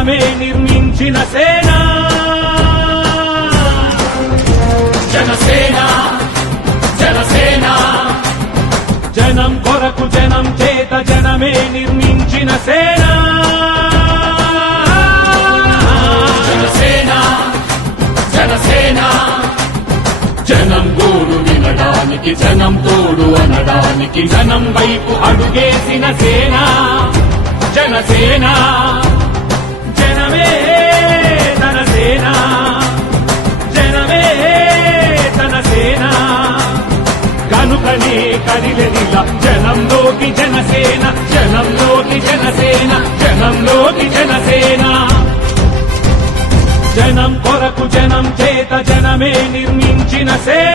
జనమే నిర్మించిన సేన జనసేన జనసేన జనం కొరకు జనం చేత జనమే నిర్మించిన సేన జనసేన జనసేన జనం గోడు వినడానికి జనం తోడు అనడానికి జనం వైపు అడుగేసిన సేన జనసేన జనమే తన సేన జనమే తన సేన కనుకనే కదిలెదిలా జనంలోకి జనసేన జనంలోకి జనసేన జనంలోకి జనసేన జనం కొరకు జనం చేత జనమే నిర్మించిన సేన